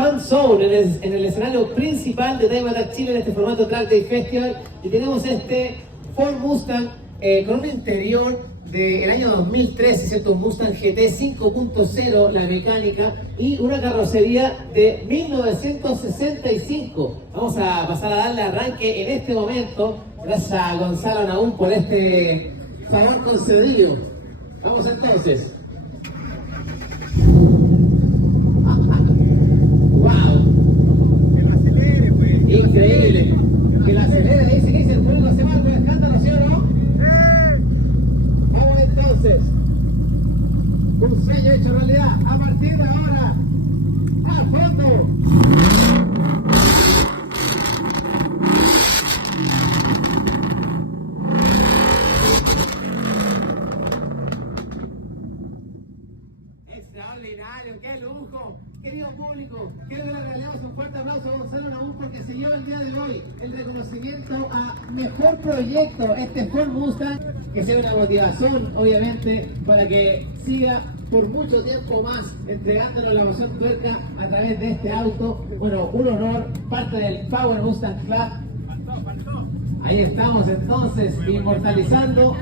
Fan Zone en el escenario principal de Time Attack Chile en este formato Track Day Festival, y tenemos este Ford Mustang con un interior del año 2013, ¿cierto? Un Mustang GT 5.0, la mecánica, y una carrocería de 1965. Vamos a pasar a darle arranque en este momento, gracias a Gonzalo Nahum por este favor concedido. Vamos entonces. Increíble. Que la acelere, le dice que dice el público se va con escándalo, ¿sí o no? Vamos entonces. Un sueño hecho realidad. A partir de ahora, ¡a fondo! Extraordinario, qué lujo. Querido público, quiero que le regalemos un fuerte aplauso a Gonzalo Nahum porque se lleva el día de hoy el reconocimiento a Mejor Proyecto, este Ford Mustang, que sea una motivación, obviamente, para que siga por mucho tiempo más entregándonos la emoción tuerca a través de este auto. Bueno, un honor, parte del Power Mustang Club. Ahí estamos entonces, inmortalizando